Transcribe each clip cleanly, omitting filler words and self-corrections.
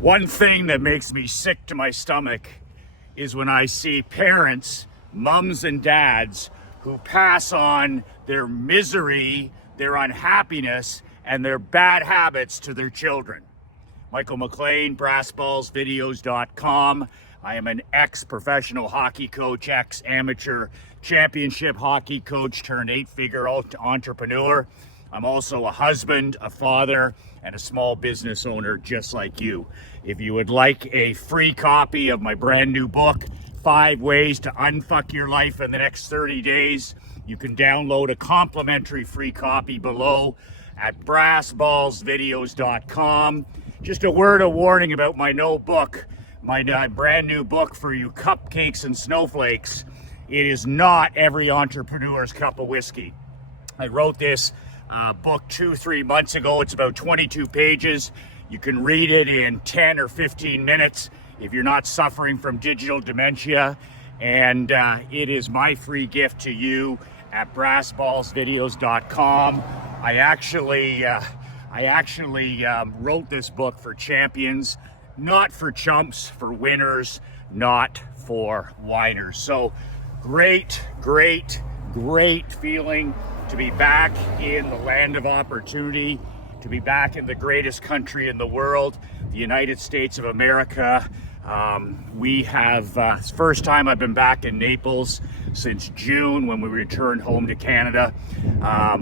One thing that makes me sick to my stomach is when I see parents, mums and dads, who pass on their misery, their unhappiness, and their bad habits to their children. Michael McLean, brassballsvideos.com. I am an ex-professional hockey coach, ex-amateur championship hockey coach turned 8-figure entrepreneur. I'm also a husband, a father, and a small business owner just like you. If you would like a free copy of my brand new book, 5 Ways to Unfuck Your Life in the Next 30 Days, you can download a complimentary free copy below at brassballsvideos.com. Just a word of warning about my brand new book for you cupcakes and snowflakes. It is not every entrepreneur's cup of whiskey. I wrote this book 2-3 months ago. It's about 22 pages. You can read it in 10 or 15 minutes if you're not suffering from digital dementia. And it is my free gift to you at brassballsvideos.com. I actually wrote this book for champions, not for chumps, for winners, not for whiners. So great feeling to be back in the land of opportunity, to be back in the greatest country in the world, the United States of America. First time I've been back in Naples since June when we returned home to Canada.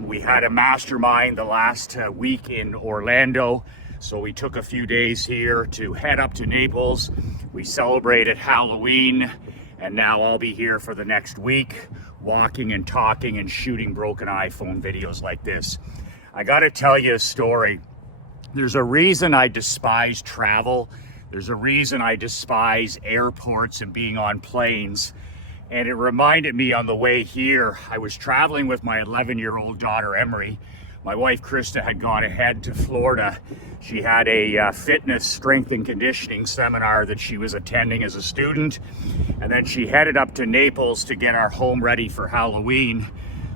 We had a mastermind the last week in Orlando, so we took a few days here to head up to Naples. We celebrated Halloween, and now I'll be here for the next week, walking and talking and shooting broken iPhone videos like this. I gotta tell you a story. There's a reason I despise travel. There's a reason I despise airports and being on planes. And it reminded me on the way here, I was traveling with my 11-year-old daughter, Emery. My wife, Krista, had gone ahead to Florida. She had a fitness, strength, and conditioning seminar that she was attending as a student. And then she headed up to Naples to get our home ready for Halloween.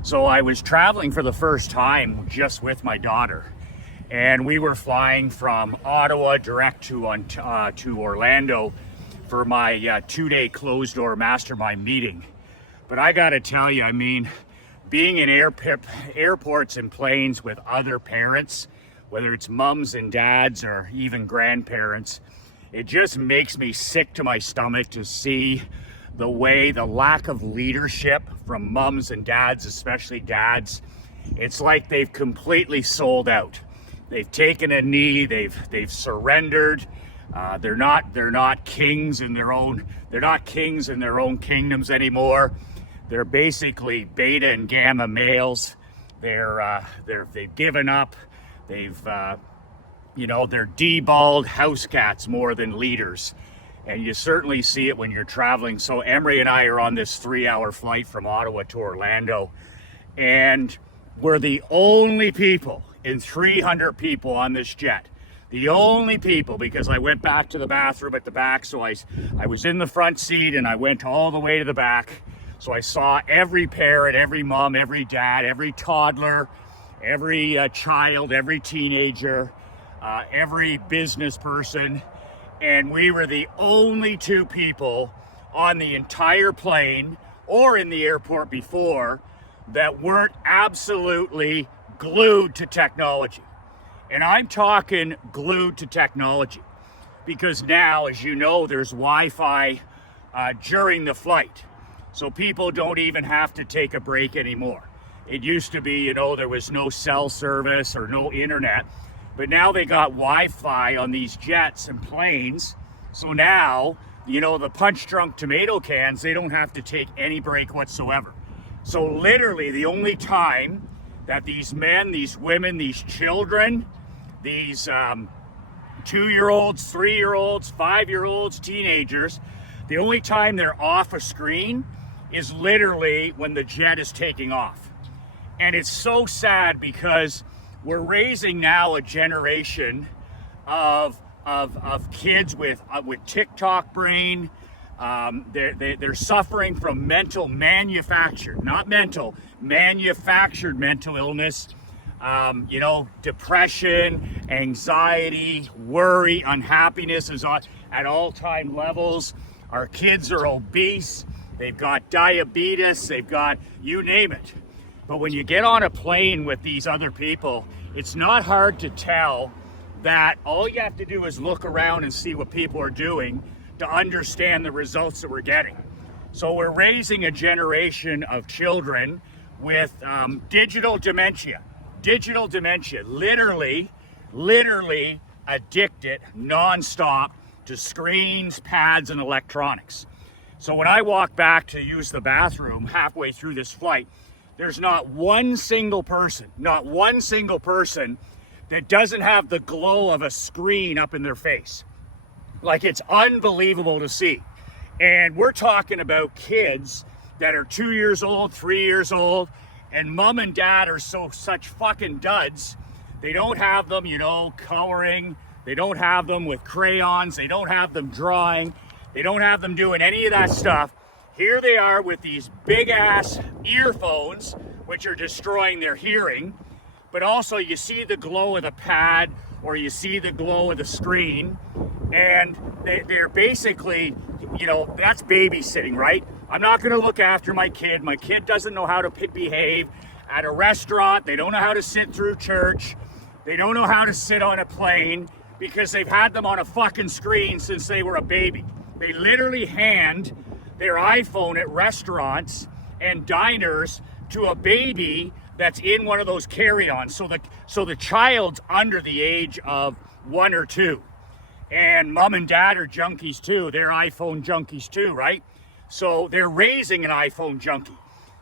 So I was traveling for the first time just with my daughter. And we were flying from Ottawa direct to Orlando for my 2-day closed-door mastermind meeting. But I gotta tell you, I mean, being in airports and planes with other parents, whether it's mums and dads or even grandparents, it just makes me sick to my stomach to see the lack of leadership from mums and dads, especially dads. It's like they've completely sold out. They've taken a knee, they've surrendered. They're not kings in their own kingdoms anymore. They're basically beta and gamma males. They've given up. They're deballed house cats more than leaders. And you certainly see it when you're traveling. So Emery and I are on this 3-hour flight from Ottawa to Orlando, and we're the only people in 300 people on this jet. The only people, because I went back to the bathroom at the back, so I was in the front seat and I went all the way to the back. So I saw every parent, every mom, every dad, every toddler, every child, every teenager, every business person. And we were the only 2 people on the entire plane or in the airport before that weren't absolutely glued to technology. And I'm talking glued to technology because now, as you know, there's Wi-Fi during the flight. So people don't even have to take a break anymore. It used to be, there was no cell service or no internet, but now they got Wi-Fi on these jets and planes. So now, the punch-drunk tomato cans, they don't have to take any break whatsoever. So literally the only time that these men, these women, these children, these 2-year-olds, 3-year-olds, 5-year-olds, teenagers, the only time they're off a screen is literally when the jet is taking off. And it's so sad because we're raising now a generation of kids with TikTok brain. They're suffering from manufactured mental illness. Depression, anxiety, worry, unhappiness is at all-time levels. Our kids are obese. They've got diabetes. They've got, you name it. But when you get on a plane with these other people, it's not hard to tell that all you have to do is look around and see what people are doing to understand the results that we're getting. So we're raising a generation of children with digital dementia, literally addicted nonstop to screens, pads, and electronics. So when I walk back to use the bathroom halfway through this flight, there's not one single person that doesn't have the glow of a screen up in their face. Like, it's unbelievable to see. And we're talking about kids that are 2 years old, 3 years old, and mom and dad are such fucking duds. They don't have them, coloring. They don't have them with crayons. They don't have them drawing. They don't have them doing any of that stuff. Here they are with these big ass earphones, which are destroying their hearing. But also you see the glow of the pad, or you see the glow of the screen, and they're basically, that's babysitting, right? I'm not gonna look after my kid. My kid doesn't know how to behave at a restaurant. They don't know how to sit through church. They don't know how to sit on a plane because they've had them on a fucking screen since they were a baby. They literally hand their iPhone at restaurants and diners to a baby that's in one of those carry-ons. So the child's under the age of 1 or 2. And mom and dad are junkies too. They're iPhone junkies too, right? So they're raising an iPhone junkie.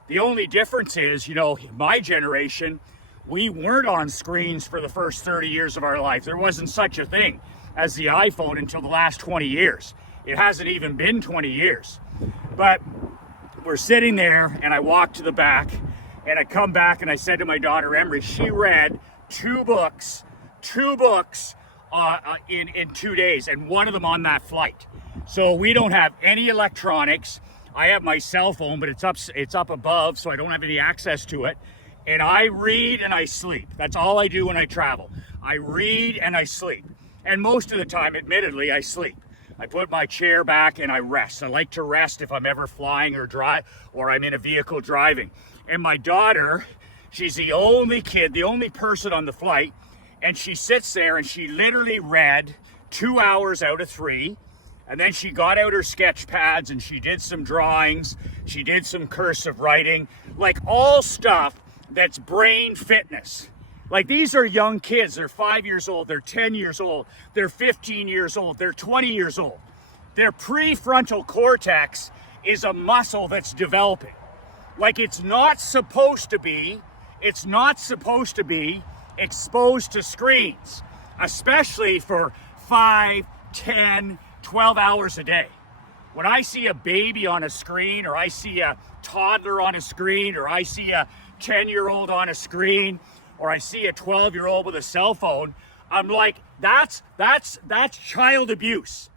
The only difference is, my generation, we weren't on screens for the first 30 years of our life. There wasn't such a thing as the iPhone until the last 20 years. It hasn't even been 20 years. But we're sitting there, and I walk to the back, and I come back, and I said to my daughter, Emery, she read two books in 2 days, and one of them on that flight. So we don't have any electronics. I have my cell phone, but it's up above, so I don't have any access to it. And I read and I sleep. That's all I do when I travel. I read and I sleep. And most of the time, admittedly, I sleep. I put my chair back and I rest. I like to rest if I'm ever flying or I'm in a vehicle driving. And my daughter, she's the only person on the flight, and she sits there and she literally read 2 hours out of 3. And then she got out her sketch pads and she did some drawings. She did some cursive writing, like all stuff that's brain fitness. Like, these are young kids. They're 5 years old. They're 10 years old. They're 15 years old. They're 20 years old. Their prefrontal cortex is a muscle that's developing. Like, it's not supposed to be exposed to screens, especially for 5, 10, 12 hours a day. When I see a baby on a screen, or I see a toddler on a screen, or I see a 10-year-old on a screen, or I see a 12-year-old with a cell phone, I'm like, that's child abuse.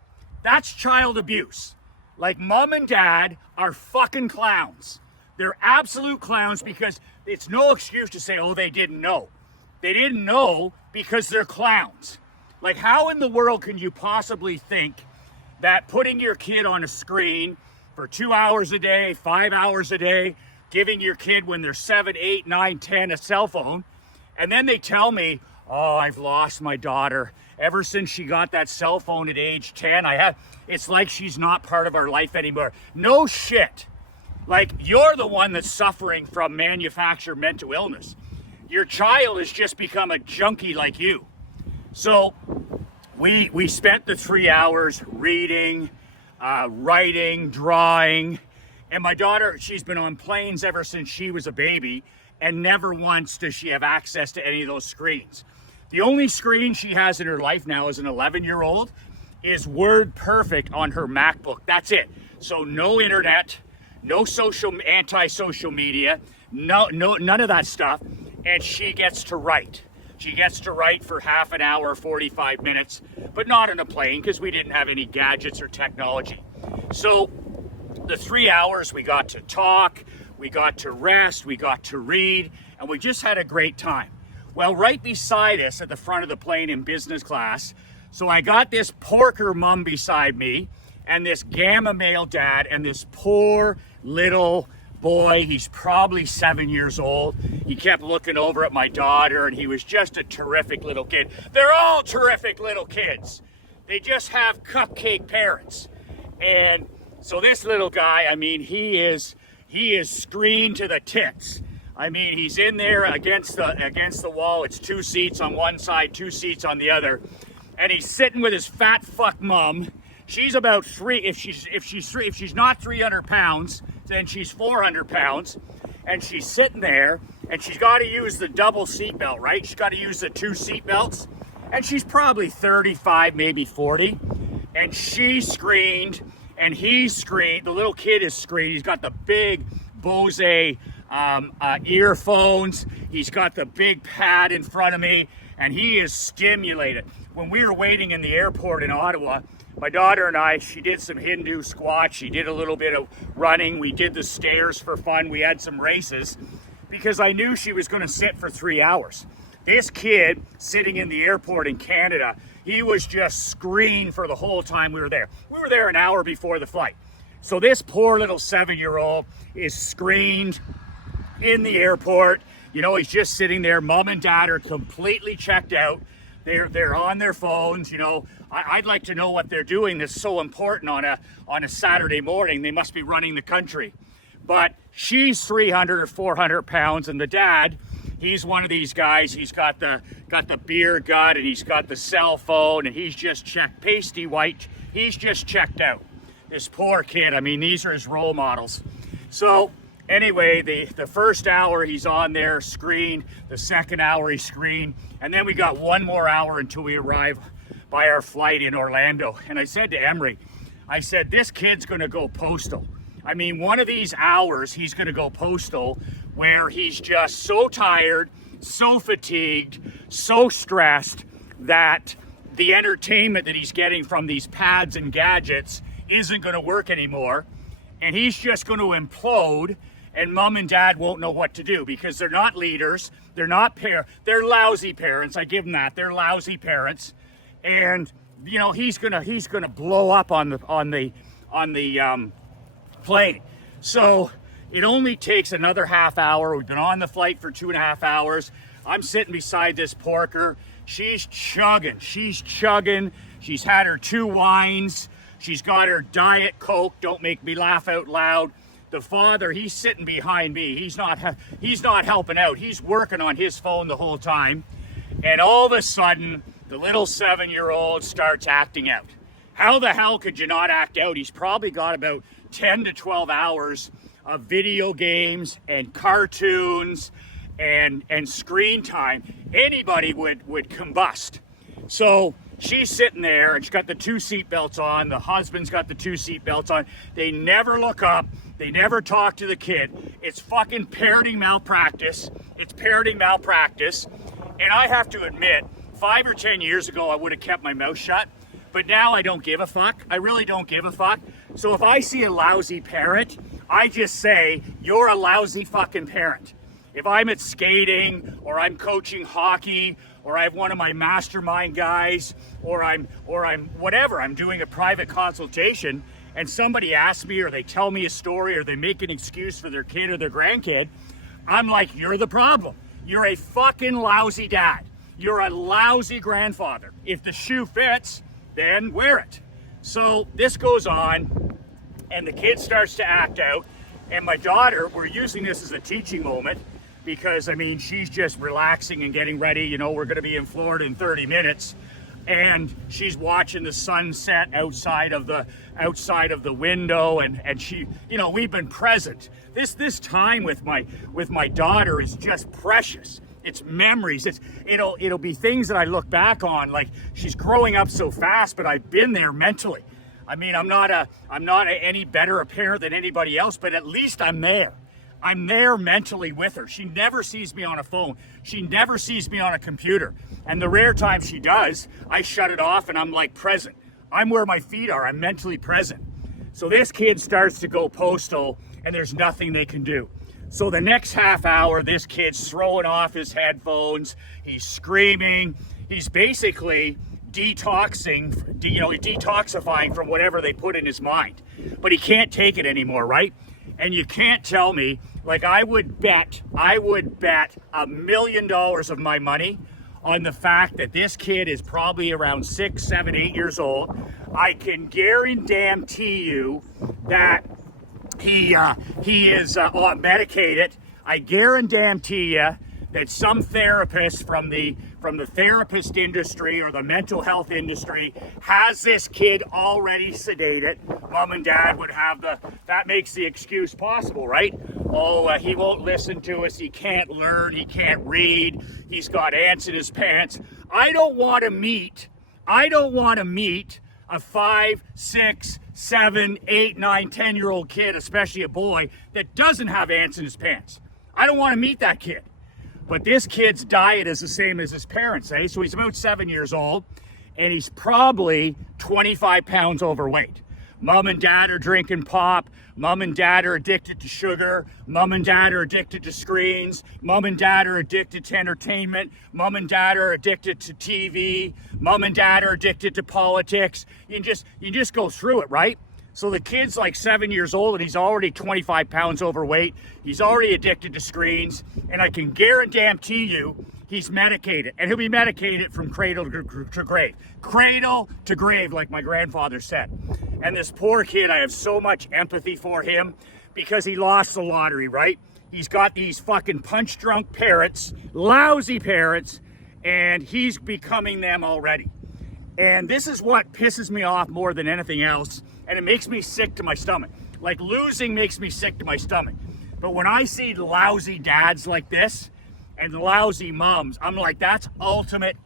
That's child abuse. Like, mom and dad are fucking clowns. They're absolute clowns, because it's no excuse to say, oh, they didn't know. They didn't know because they're clowns. Like, how in the world can you possibly think that putting your kid on a screen for 2 hours a day, 5 hours a day, giving your kid when they're 7, 8, 9, 10 a cell phone, and then they tell me, oh, I've lost my daughter. Ever since she got that cell phone at age 10, it's like she's not part of our life anymore. No shit. Like, you're the one that's suffering from manufactured mental illness. Your child has just become a junkie like you. So we spent the 3 hours reading, writing, drawing, and my daughter, she's been on planes ever since she was a baby, and never once does she have access to any of those screens. The only screen she has in her life now as an 11-year-old is Word Perfect on her MacBook. That's it. So no internet, no anti-social media, none of that stuff, and she gets to write. She gets to write for half an hour, 45 minutes, but not on a plane, because we didn't have any gadgets or technology. So the 3 hours, we got to talk, we got to rest, we got to read, and we just had a great time. Well, right beside us at the front of the plane in business class, so I got this porker mom beside me and this gamma male dad and this poor little boy. He's probably 7 years old. He kept looking over at my daughter, and he was just a terrific little kid. They're all terrific little kids. They just have cupcake parents. And so this little guy, I mean, he is screened to the tits. I mean, he's in there against the wall. It's 2 seats on one side, 2 seats on the other, and he's sitting with his fat fuck mom. She's about if she's not 300 pounds, then she's 400 pounds, and she's sitting there, and she's got to use the double seatbelt, right? She's got to use the 2 seatbelts, and she's probably 35, maybe 40, and she's screened, and he's screened. The little kid is screened. He's got the big Bose earphones. He's got the big pad in front of me, and he is stimulated. When we were waiting in the airport in Ottawa, my daughter and I, she did some Hindu squats. She did a little bit of running. We did the stairs for fun. We had some races because I knew she was going to sit for 3 hours. This kid sitting in the airport in Canada, he was just screened for the whole time we were there. We were there an hour before the flight. So this poor little 7-year-old is screened in the airport. You know, he's just sitting there. Mom and dad are completely checked out. They're on their phones. You know, I'd like to know what they're doing that's so important on a Saturday morning. They must be running the country. But she's 300 or 400 pounds, and the dad, he's one of these guys. He's got the beer gut, and he's got the cell phone, and he's just checked, pasty white. He's just checked out. This poor kid. I mean, these are his role models. So anyway, the first hour he's on there screened, the second hour he's screened, and then we got 1 more hour until we arrive by our flight in Orlando. And I said to Emery, I said, this kid's gonna go postal. I mean, one of these hours he's gonna go postal where he's just so tired, so fatigued, so stressed that the entertainment that he's getting from these pads and gadgets isn't gonna work anymore. And he's just gonna implode, and mom and dad won't know what to do because they're not leaders, they're they're lousy parents. I give them that. They're lousy parents, and you know he's gonna blow up on the plane. So it only takes another half hour. We've been on the flight for 2.5 hours. I'm sitting beside this porker. She's chugging. She's had her 2 wines. She's got her Diet Coke. Don't make me laugh out loud. The father, he's sitting behind me. He's not helping out. He's working on his phone the whole time. And all of a sudden, the little 7-year-old starts acting out. How the hell could you not act out? He's probably got about 10 to 12 hours of video games and cartoons and screen time. Anybody would combust. So she's sitting there, and she's got the 2 seatbelts on. The husband's got the 2 seatbelts on. They never look up. They never talk to the kid. It's fucking parenting malpractice. It's parenting malpractice. And I have to admit, 5 or 10 years ago, I would have kept my mouth shut. But now I don't give a fuck. I really don't give a fuck. So if I see a lousy parent, I just say, you're a lousy fucking parent. If I'm at skating, or I'm coaching hockey, or I have one of my mastermind guys, or I'm whatever, I'm doing a private consultation, and somebody asks me, or they tell me a story, or they make an excuse for their kid or their grandkid, I'm like, you're the problem. You're a fucking lousy dad. You're a lousy grandfather. If the shoe fits, then wear it. So this goes on, and the kid starts to act out, and my daughter, we're using this as a teaching moment, because I mean, she's just relaxing and getting ready. You know, we're gonna be in Florida in 30 minutes. And she's watching the sunset outside of the window, and she, you know, we've been present. This time with my daughter is just precious. It's memories. It'll be things that I look back on, like she's growing up so fast, but I've been there mentally. I mean, I'm not any better a parent than anybody else, but at least I'm there. I'm there mentally with her. She never sees me on a phone. She never sees me on a computer. And the rare time she does, I shut it off and I'm like present. I'm where my feet are. I'm mentally present. So this kid starts to go postal, and there's nothing they can do. So the next half hour, this kid's throwing off his headphones, he's screaming, he's basically detoxifying from whatever they put in his mind. But he can't take it anymore, right? And you can't tell me, like I would bet $1 million of my money on the fact that this kid is probably around 6, 7, 8 years old. I can guarantee you that he is medicated. I guarantee you that some therapist from the therapist industry or the mental health industry has this kid already sedated. Mom and dad would have that makes the excuse possible, right? Oh, he won't listen to us, he can't learn, he can't read, he's got ants in his pants. I don't want to meet a 5, 6, 7, 8, 9, 10-year-old kid, especially a boy, that doesn't have ants in his pants. I don't want to meet that kid. But this kid's diet is the same as his parents, eh? So he's about 7 years old, and he's probably 25 pounds overweight. Mom and dad are drinking pop. Mom and dad are addicted to sugar. Mom and dad are addicted to screens. Mom and dad are addicted to entertainment. Mom and dad are addicted to TV. Mom and dad are addicted to politics. You just go through it, right? So the kid's like 7 years old and he's already 25 pounds overweight. He's already addicted to screens. And I can guarantee you he's medicated. And he'll be medicated from cradle to grave. Cradle to grave, like my grandfather said. And this poor kid, I have so much empathy for him because he lost the lottery, right? He's got these fucking punch-drunk parents, lousy parents, and he's becoming them already. And this is what pisses me off more than anything else. And it makes me sick to my stomach. Like losing makes me sick to my stomach. But when I see lousy dads like this and lousy moms, I'm like, that's ultimate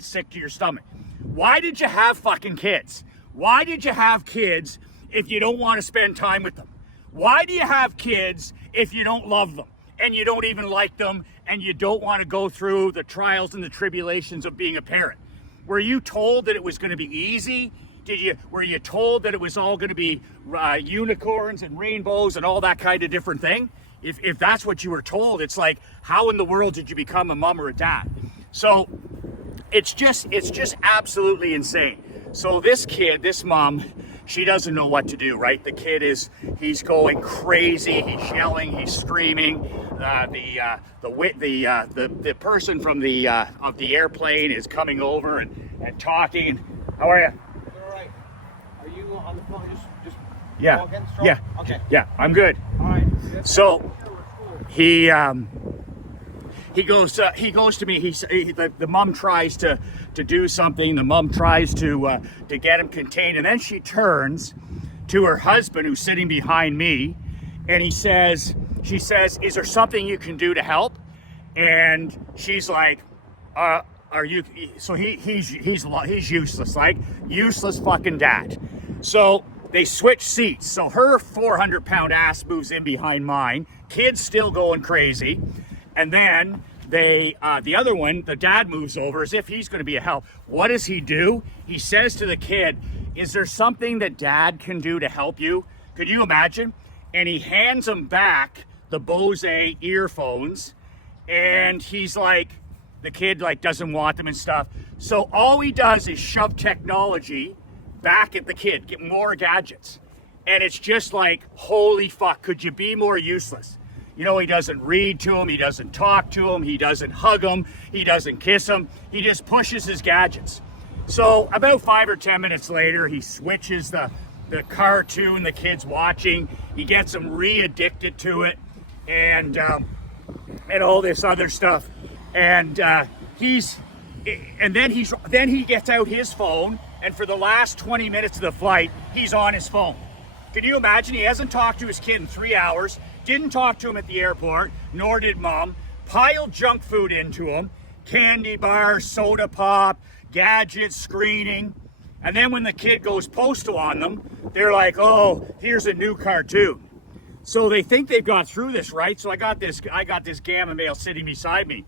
sick to your stomach. Why did you have fucking kids? Why did you have kids if you don't want to spend time with them? Why do you have kids if you don't love them and you don't even like them and you don't want to go through the trials and the tribulations of being a parent? Were you told that it was going to be easy? Were you told that it was all going to be unicorns and rainbows and all that kind of different thing? If that's what you were told, it's like, how in the world did you become a mom or a dad? So it's just absolutely insane. So this kid, this mom, she doesn't know what to do, right? The kid he's going crazy, he's yelling, he's screaming. The person from the airplane is coming over and talking. How are you? Are you on the phone? Just yeah, talking? Yeah, okay, yeah, I'm good. All right. So he goes to me. The mom tries to do something. The mom tries to get him contained, and then she turns to her husband who's sitting behind me, and she says, "Is there something you can do to help?" And she's like, "Are you?" So he's useless, like useless fucking dad. So they switch seats. So her 400-pound ass moves in behind mine. Kid's still going crazy, and then the other one, the dad moves over as if he's going to be a help. What does he do? He says to the kid, "Is there something that dad can do to help you?" Could you imagine? And he hands him back the Bose earphones, and he's like, the kid like doesn't want them and stuff. So all he does is shove technology back at the kid, get more gadgets. And it's just like, holy fuck, could you be more useless? You know, he doesn't read to him, he doesn't talk to him, he doesn't hug him, he doesn't kiss him, he just pushes his gadgets. So about 5 or 10 minutes later, he switches the cartoon the kid's watching, he gets him re-addicted to it, and all this other stuff. And then he gets out his phone, and for the last 20 minutes of the flight, he's on his phone. Can you imagine? He hasn't talked to his kid in 3 hours, didn't talk to him at the airport, nor did mom, piled junk food into him, candy bars, soda pop, gadgets, screening. And then when the kid goes postal on them, they're like, "Oh, here's a new cartoon." So they think they've got through this, right? So I got this gamma male sitting beside me,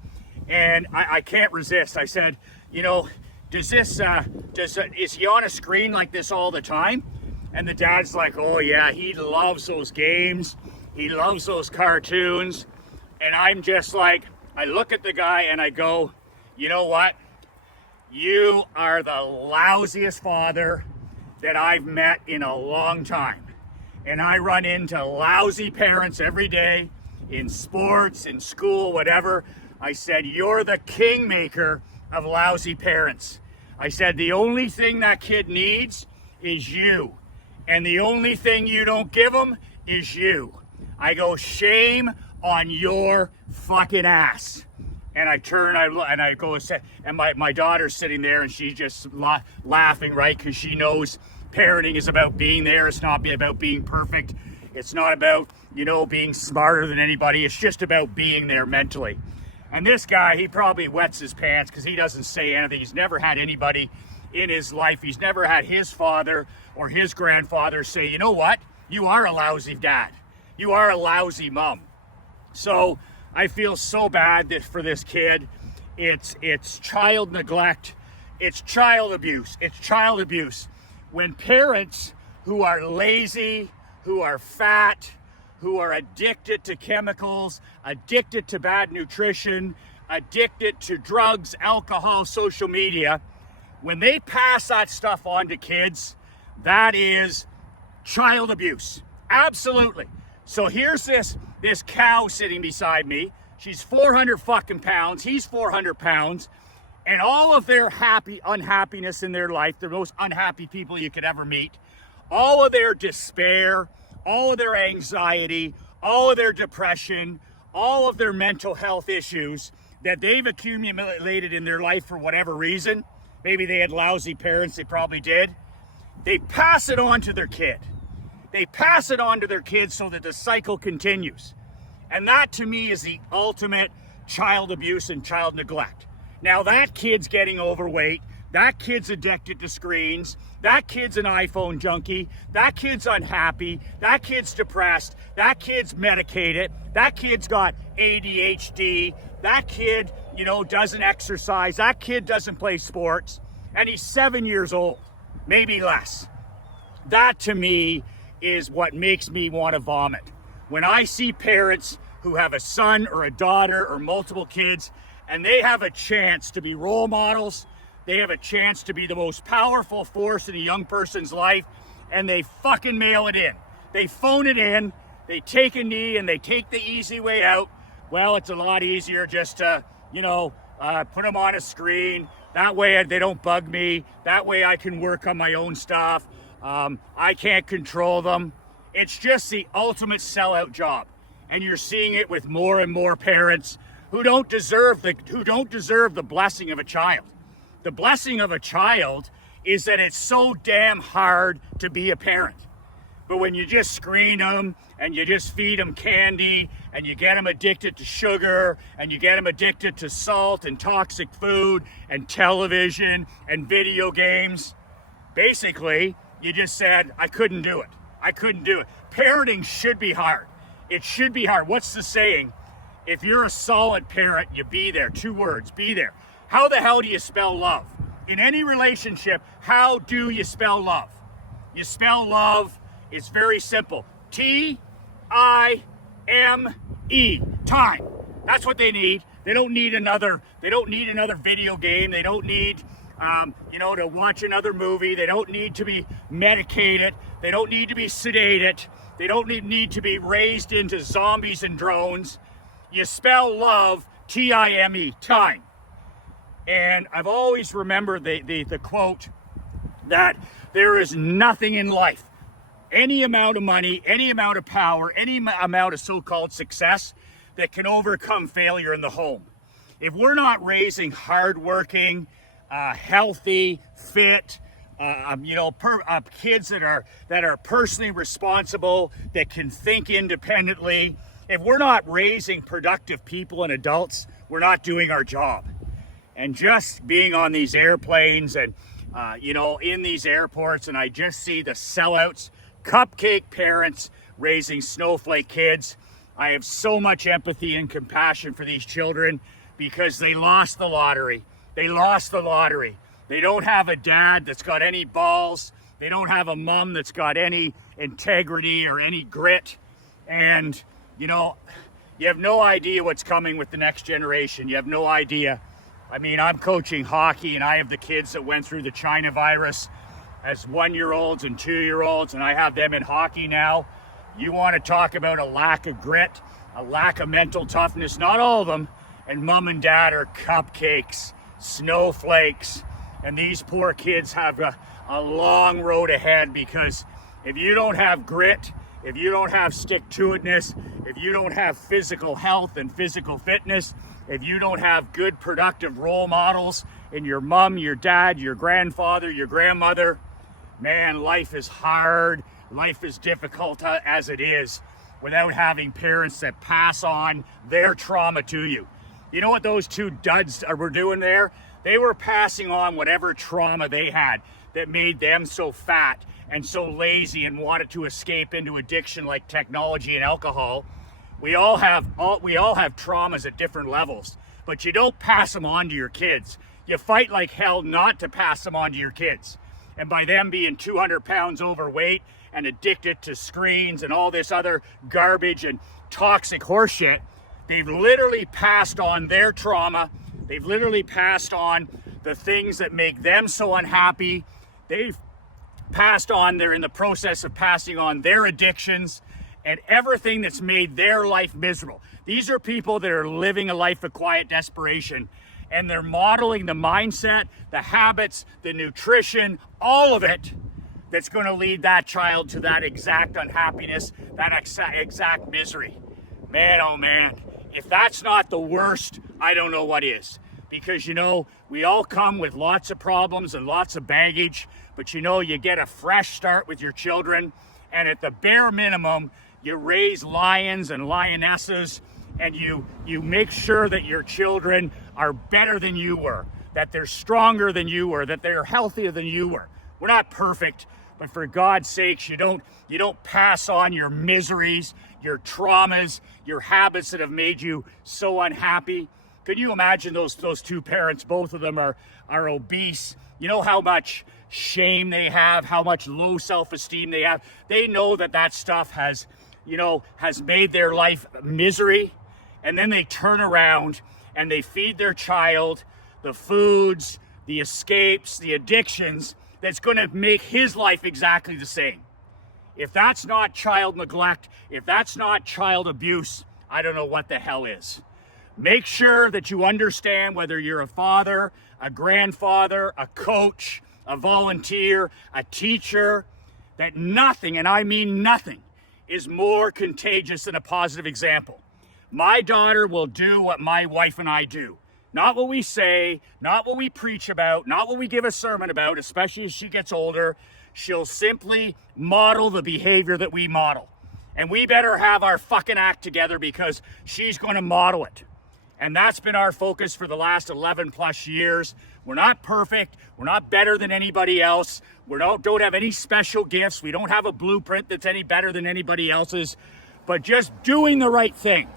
and I can't resist. I said, you know, is he on a screen like this all the time? And the dad's like, "Oh yeah, he loves those games. He loves those cartoons. And I'm just like, I look at the guy and I go, you know what? You are the lousiest father that I've met in a long time. And I run into lousy parents every day in sports, in school, whatever. I said, you're the kingmaker of lousy parents. I said, the only thing that kid needs is you. And the only thing you don't give him is you. I go, shame on your fucking ass. And I turn, and I go, and my daughter's sitting there, and she's just laughing, right? Because she knows parenting is about being there. It's not about being perfect. It's not about, being smarter than anybody. It's just about being there mentally. And this guy, he probably wets his pants because he doesn't say anything. He's never had anybody in his life. He's never had his father or his grandfather say, you know what? You are a lousy dad. You are a lousy mom. So I feel so bad that for this kid. It's child neglect. It's child abuse. It's child abuse. When parents who are lazy, who are fat, who are addicted to chemicals, addicted to bad nutrition, addicted to drugs, alcohol, social media, when they pass that stuff on to kids, that is child abuse. Absolutely. So here's this cow sitting beside me. She's 400 fucking pounds. He's 400 pounds. And all of their unhappiness in their life, the most unhappy people you could ever meet, all of their despair, all of their anxiety, all of their depression, all of their mental health issues that they've accumulated in their life for whatever reason, maybe they had lousy parents, they probably did, they pass it on to their kid. They pass it on to their kids so that the cycle continues. And that to me is the ultimate child abuse and child neglect. Now that kid's getting overweight, that kid's addicted to screens, that kid's an iPhone junkie, that kid's unhappy, that kid's depressed, that kid's medicated, that kid's got ADHD, that kid, doesn't exercise, that kid doesn't play sports, and he's 7 years old, maybe less. That to me is what makes me want to vomit. When I see parents who have a son or a daughter or multiple kids, and they have a chance to be role models, they have a chance to be the most powerful force in a young person's life, and they fucking mail it in. They phone it in, they take a knee, and they take the easy way out. Well, it's a lot easier just to, put them on a screen. That way they don't bug me. That way I can work on my own stuff. I can't control them. It's just the ultimate sellout job. And you're seeing it with more and more parents who don't deserve the blessing of a child. The blessing of a child is that it's so damn hard to be a parent. But when you just screen them and you just feed them candy and you get them addicted to sugar and you get them addicted to salt and toxic food and television and video games, basically you just said, I couldn't do it. I couldn't do it. Parenting should be hard. It should be hard. What's the saying? If you're a solid parent, you be there. 2 words, be there. How the hell do you spell love? In any relationship, how do you spell love? You spell love, it's very simple. Time. Time. That's what they need. They don't need another video game. They don't need to watch another movie. They don't need to be medicated. They don't need to be sedated. They don't need to be raised into zombies and drones. You spell love, Time, time. And I've always remembered the quote that there is nothing in life, any amount of money, any amount of power, any amount of so-called success that can overcome failure in the home. If we're not raising hardworking, healthy, fit, kids that are personally responsible, that can think independently, if we're not raising productive people and adults, we're not doing our job. And just being on these airplanes and, in these airports, and I just see the sellouts, cupcake parents raising snowflake kids. I have so much empathy and compassion for these children because they lost the lottery. They lost the lottery. They don't have a dad that's got any balls. They don't have a mom that's got any integrity or any grit. And, you know, you have no idea what's coming with the next generation. You have no idea. I mean, I'm coaching hockey, and I have the kids that went through the China virus as 1-year-olds and 2-year-olds, and I have them in hockey now. You want to talk about a lack of grit, a lack of mental toughness, not all of them. And mom and dad are cupcakes, snowflakes. And these poor kids have a long road ahead, because if you don't have grit, if you don't have stick-to-itness, if you don't have physical health and physical fitness, if you don't have good productive role models in your mom, your dad, your grandfather, your grandmother, man, life is hard. Life is difficult as it is, without having parents that pass on their trauma to you. You know what those two duds were doing there? They were passing on whatever trauma they had that made them so fat and so lazy and wanted to escape into addiction like technology and alcohol. We all have traumas at different levels, but you don't pass them on to your kids. You fight like hell not to pass them on to your kids. And by them being 200 pounds overweight and addicted to screens and all this other garbage and toxic horseshit, they've literally passed on their trauma. They've literally passed on the things that make them so unhappy. They've passed on, they're in the process of passing on their addictions and everything that's made their life miserable. These are people that are living a life of quiet desperation, and they're modeling the mindset, the habits, the nutrition, all of it, that's going to lead that child to that exact unhappiness, that exact misery. Man, oh man, if that's not the worst, I don't know what is. Because, you know, we all come with lots of problems and lots of baggage, but you know, you get a fresh start with your children, and at the bare minimum, you raise lions and lionesses, and you make sure that your children are better than you were, that they're stronger than you were, that they're healthier than you were. We're not perfect, but for God's sakes, you don't pass on your miseries, your traumas, your habits that have made you so unhappy. Could you imagine those two parents? Both of them are obese. You know how much shame they have, how much low self-esteem they have. They know that stuff has made their life misery. And then they turn around and they feed their child the foods, the escapes, the addictions that's going to make his life exactly the same. If that's not child neglect, if that's not child abuse, I don't know what the hell is. Make sure that you understand, whether you're a father, a grandfather, a coach, a volunteer, a teacher, that nothing, and I mean nothing, is more contagious than a positive example. My daughter will do what my wife and I do. Not what we say, not what we preach about, not what we give a sermon about, especially as she gets older. She'll simply model the behavior that we model. And we better have our fucking act together, because she's going to model it. And that's been our focus for the last 11 plus years. We're not perfect. We're not better than anybody else. We don't have any special gifts. We don't have a blueprint that's any better than anybody else's. But just doing the right thing.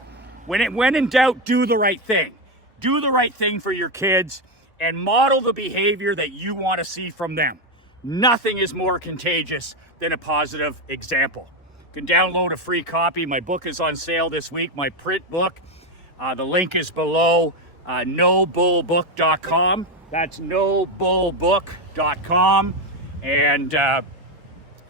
When in doubt, do the right thing. Do the right thing for your kids and model the behavior that you want to see from them. Nothing is more contagious than a positive example. You can download a free copy. My book is on sale this week, my print book. The link is below, nobullbook.com. That's nobullbook.com. And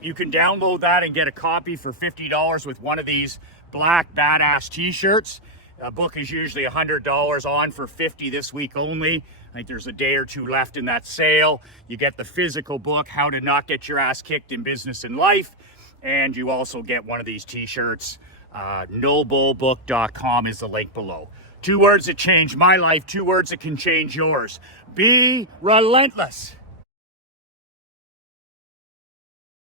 you can download that and get a copy for $50 with one of these black badass t-shirts. A book is usually $100, on for $50 this week only. I think there's a day or two left in that sale. You get the physical book, How to Not Get Your Ass Kicked in Business and Life. And you also get one of these t-shirts. nobullbook.com is the link below. 2 words that changed my life, 2 words that can change yours. Be relentless.